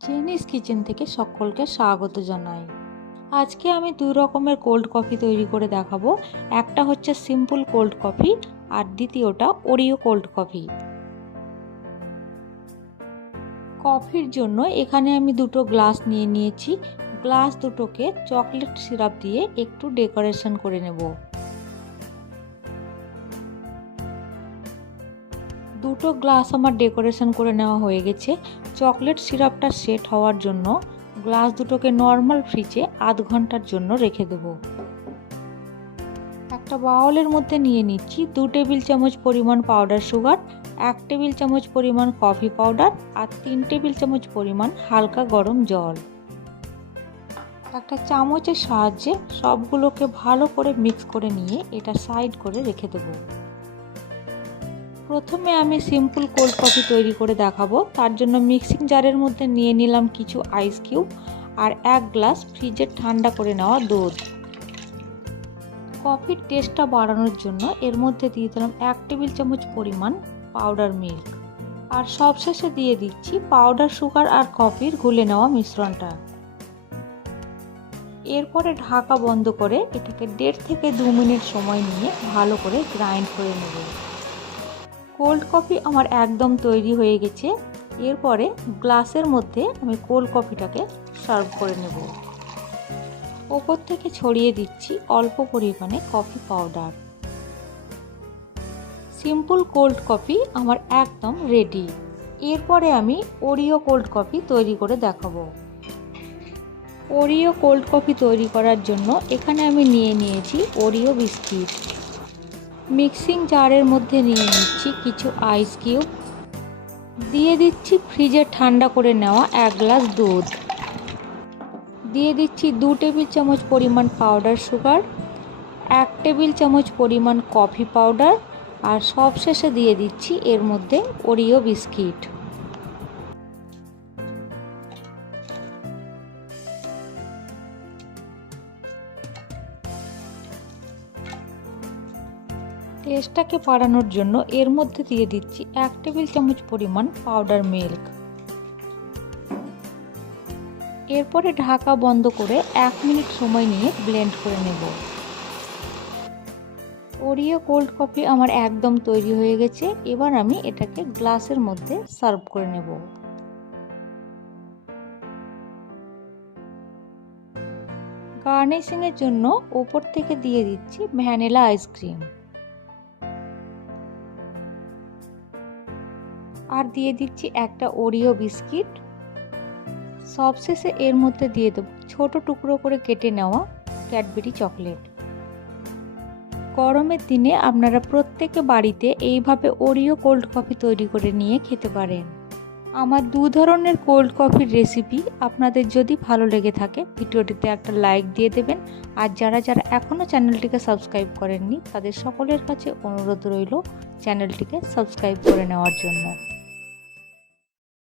জেনিস kitchen থেকে সকলকে স্বাগত জানাই। আজকে আমি দুই রকমের কোল্ড কফি তৈরি করে দেখাবো। একটা হচ্ছে সিম্পল কোল্ড কফি আর দ্বিতীয়টা ওরিও কোল্ড কফি। কফির জন্য এখানে আমি দুটো গ্লাস নিয়ে নিয়েছি। গ্লাস দুটোকে চকলেট সিরাপ দিয়ে একটু ডেকোরেশন করে নেব। দুটো গ্লাস আমার ডেকোরেশন করে নেওয়া হয়ে গেছে। চকলেট সিরাপটা সেট হওয়ার জন্য গ্লাস দুটোকে নর্মাল ফ্রিজে আধ ঘন্টার জন্য রেখে দেব। একটা বাউলের মধ্যে নিয়ে নিচ্ছি 2 টেবিল চামচ পরিমাণ পাউডার সুগার, 1 টেবিল চামচ পরিমাণ কফি পাউডার আর 3 টেবিল চামচ পরিমাণ হালকা গরম জল। একটা চামচের সাহায্যে সবগুলোকে ভালো করে মিক্স করে নিয়ে এটা সাইড করে রেখে দেবো। প্রথমে আমি সিম্পল কোল্ড কফি তৈরি করে দেখাবো। তার জন্য মিক্সিং জারের মধ্যে নিয়ে নিলাম কিছু আইস কিউব আর 1 গ্লাস ফ্রিজে ঠান্ডা করে নেওয়া দুধ। কফির টেস্টটা বাড়ানোর জন্য এর মধ্যে দিয়ে দিলাম 1 টেবিল চামচ পরিমাণ পাউডার মিল্ক আর সবশেষে দিয়ে দিচ্ছি পাউডার সুগার আর কফির গুলে নেওয়া মিশ্রণটা। এরপরে ঢাকা বন্ধ করে এটাকে 1.5 থেকে 2 মিনিট সময় নিয়ে ভালো করে গ্রাইন্ড করে নেব। কোল্ড কফি আমার একদম তৈরি হয়ে গেছে। এরপরে গ্লাসের মধ্যে আমি কোল্ড কফিটাকে সার্ভ করে নেব। ওপর থেকে ছড়িয়ে দিচ্ছি অল্প পরিমাণে coffee powder. Simple cold coffee আমার একদম রেডি। এরপরে আমি ওরিও কোল্ড কফি তৈরি করে দেখাবো। ওরিও কোল্ড কফি তৈরি করার জন্য এখানে আমি নিয়ে নিয়েছি ওরিও বিস্কিট। মিক্সিং জারের মধ্যে নিয়ে নিচ্ছি কিছু আইস কিউব, দিয়ে দিচ্ছি ফ্রিজে ঠান্ডা করে নেওয়া 1 গ্লাস দুধ, দিয়ে দিচ্ছি 2 টেবিল চামচ পরিমাণ পাউডার সুগার, 1 টেবিল চামচ পরিমাণ কফি পাউডার আর সবশেষে দিয়ে দিচ্ছি এর মধ্যে ওরিও বিস্কিট। টেস্টটাকে বাড়ানোর জন্য এর মধ্যে দিয়ে দিচ্ছি 1 টেবিল চামচ পরিমাণ পাউডার মিল্ক। এরপরে ঢাকা বন্ধ করে 1 মিনিট সময় নিয়ে ব্লেন্ড করে নেব। ওরিও কোল্ড কফি আমার একদম তৈরি হয়ে গেছে। এবার আমি এটাকে গ্লাসের মধ্যে সার্ভ করে নেব। গার্নিশিং এর জন্য উপর থেকে দিয়ে দিচ্ছি ভ্যানিলা আইসক্রিম আর দিয়ে দিচ্ছি একটা ওরিও বিস্কিট। সবশেষে এর মধ্যে দিয়ে দেব ছোট টুকরো করে কেটে নেওয়া ক্যাডবেরি চকলেট। গরমের দিনে আপনারা প্রত্যেকে বাড়িতে এইভাবে ওরিও কোল্ড কফি তৈরি করে নিয়ে খেতে পারেন। আমার 2 ধরনের কোল্ড কফির রেসিপি আপনাদের যদি ভালো লেগে থাকে ভিডিওটিতে একটা লাইক দিয়ে দেবেন। আর যারা এখনও চ্যানেলটিকে সাবস্ক্রাইব করেননি তাদের সকলের কাছে অনুরোধ রইল চ্যানেলটিকে সাবস্ক্রাইব করে নেওয়ার জন্য।